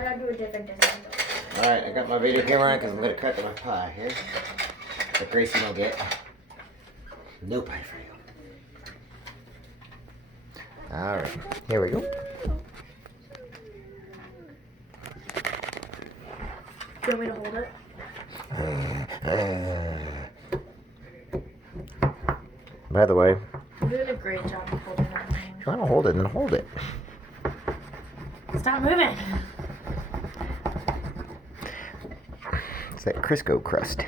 I gotta do a different design though. Alright, I got my video camera on because I'm going to cut my pie here. But Gracie will get no pie for you. Alright, here we go. Do you want me to hold it? By the way, You're doing a great job of holding it. if you want to hold it, then hold it. Stop moving. It's that Crisco crust.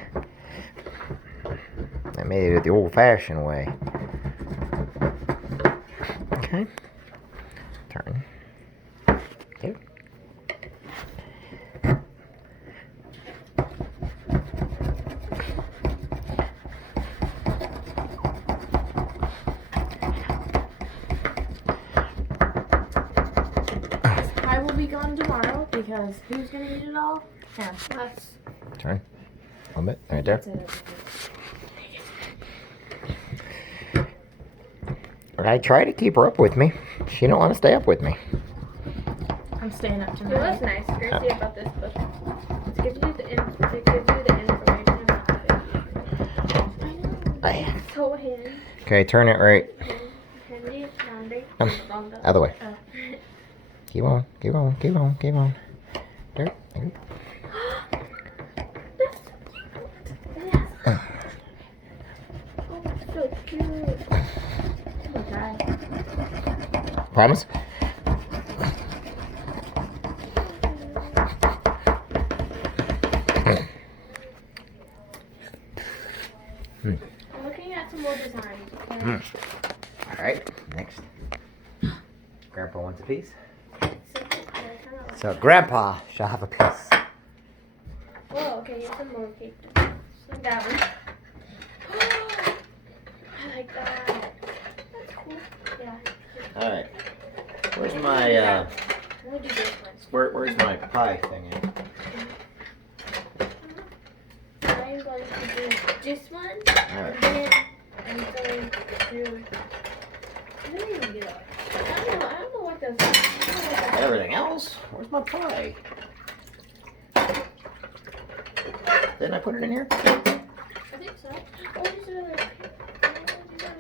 I made it the old-fashioned way. Okay. Turn. Okay. I will be gone tomorrow because who's gonna eat it all? Him. Us. Turn. A little bit. Right there. I try to keep her up with me. She don't want to stay up with me. I'm staying up tonight. It was nice, Gracie, about this book. It gives you the information about it. I know. So handy. Okay, turn it right. Handy, handy. Other way. Oh. Keep on, keep on, keep on, keep on. There. There. That's so cute. Okay. Promise? I'm looking at some more designs. Okay? Alright, next. Grandpa wants a piece. So, So Grandpa shall have a piece. whoa, okay, here's some more cake. Like that one. I like that. That's cool. Yeah. Alright. Where's my I'm gonna do this one. where's my pie thing in? I'm going to do this one. Alright. And then I'm going to. I don't even get it. I don't know what those are. Everything else? Where's my pie? Didn't I put it in here? I think so. Oh, there's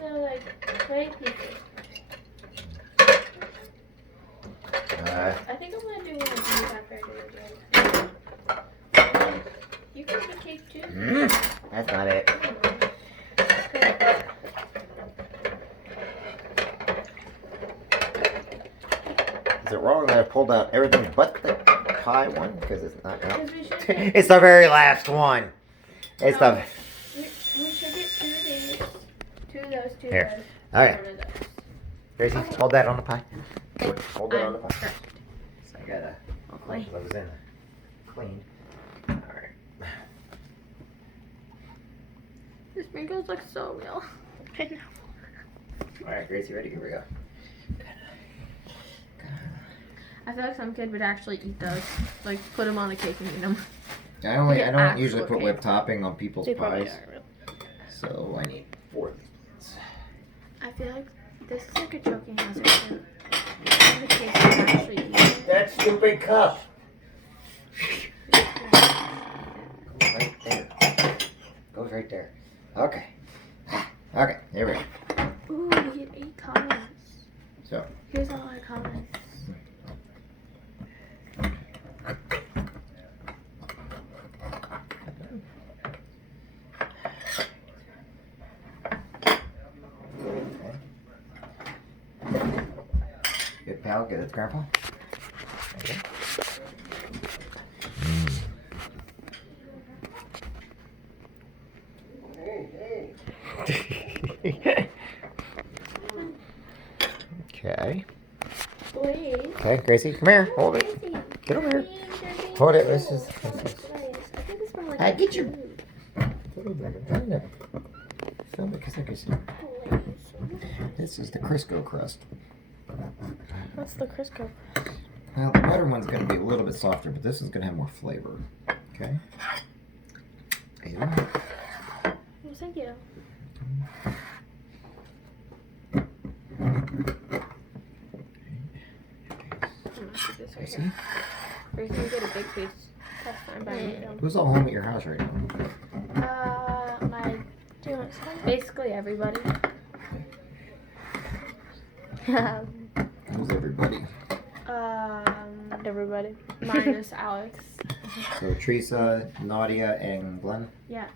another like clay pieces. I think I'm gonna do one of these after I do it. You can make cake too. That's not it. Is it wrong that I pulled out everything but the pie one? Because it's not out. Because we should It's the very last one. It's the. we should get two of these. Two of those, two Here. of those. Alright. One of those. Gracie, hold that on the pie. Hold it on the I'm pie. correct. So I gotta Okay. close in. Clean. Alright. The sprinkles look so real. I know. Alright, Gracie, ready? Here we go. I feel like some kid would actually eat those. Like, put them on a cake and eat them. I don't actual usually put cake. whipped topping on people's They probably pies. are real. So I need 4 of these plates. I feel like this is like a choking hazard too. The cake would actually eat it. That stupid cup! Right there. Goes right there. Okay. Okay, here we go. Ooh, we get 8 comments. So. Here's all our comments. Good pal, good. That's Grandpa. Okay. Okay. Please. Okay, Gracie, come here. Hold it. Get over here. Hold it. This is. Hey, get your. Film it because I can see. This is the Crisco crust. What's the Crisco? Well, the butter one's going to be a little bit softer, but this is going to have more flavor. Okay? There you go. Well, thank you. See? Gracie, you get a big piece. That's fine by me. Who's all home at your house right now? Do you want some? Basically everybody. Who's everybody? Everybody. Minus Alex. So Teresa, Nadia, and Glenn? Yeah.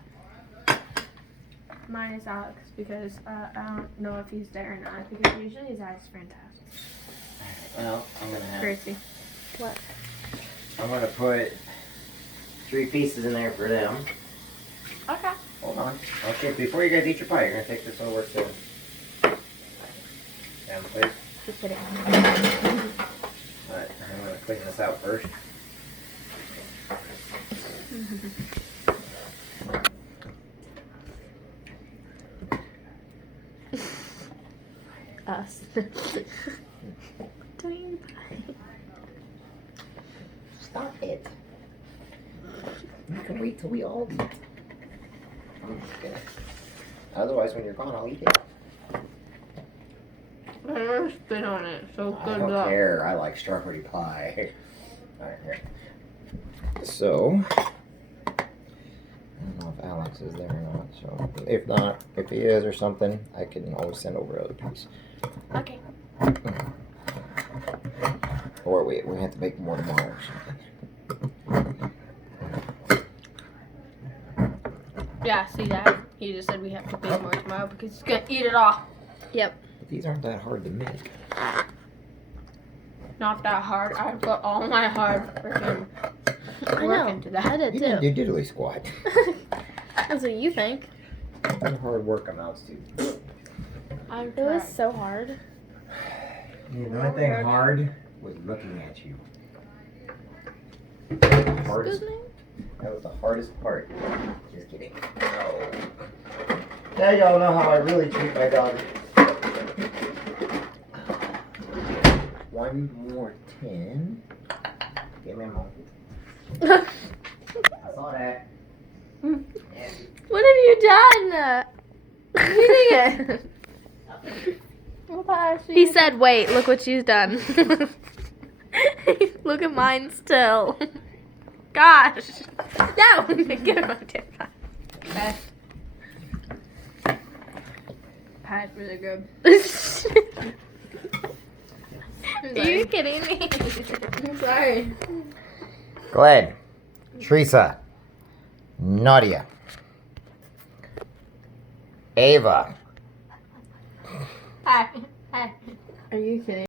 Minus Alex because I don't know if he's there or not because usually his eyes fantastic. Well, I'm gonna have. Gracie. What? I'm gonna put 3 pieces in there for them. Okay. Hold on. Okay, before you guys eat your pie, you're gonna take this over to down the plate. Just kidding. Alright, I'm gonna clean this out first. Us. Doing pie. Stop it. You can wait till we all eat. I'm just kidding. Otherwise, when you're gone, I'll eat it. I never spit on it, so I good don't luck. care. I like strawberry pie. Alright, here. So, I don't know if Alex is there or not. So, if not, if he is or something, I can always send over other piece. Okay. Or we have to make more tomorrow or something. Yeah, see that? He just said we have to bake more tomorrow because he's gonna eat it all. Yep. But these aren't that hard to make. Not that hard. I put all my hard freaking work into that. I did You too. didn't do diddly squat. That's what you think. That's what hard work amounts to. It was so hard. The only thing hard was looking at you. Hardest. Excuse me? That was the hardest part. Just kidding. No. Now y'all know how I really treat my daughter. One more 10. Give me a moment. I saw that. Yeah. What have you done? Eating it. He said, wait, look what she's done. Look at mine still. Gosh. No. Get him out there. Pie's really good. Are you kidding me? I'm sorry. Glenn, Teresa, Nadia, Ava. Hi. Are you kidding?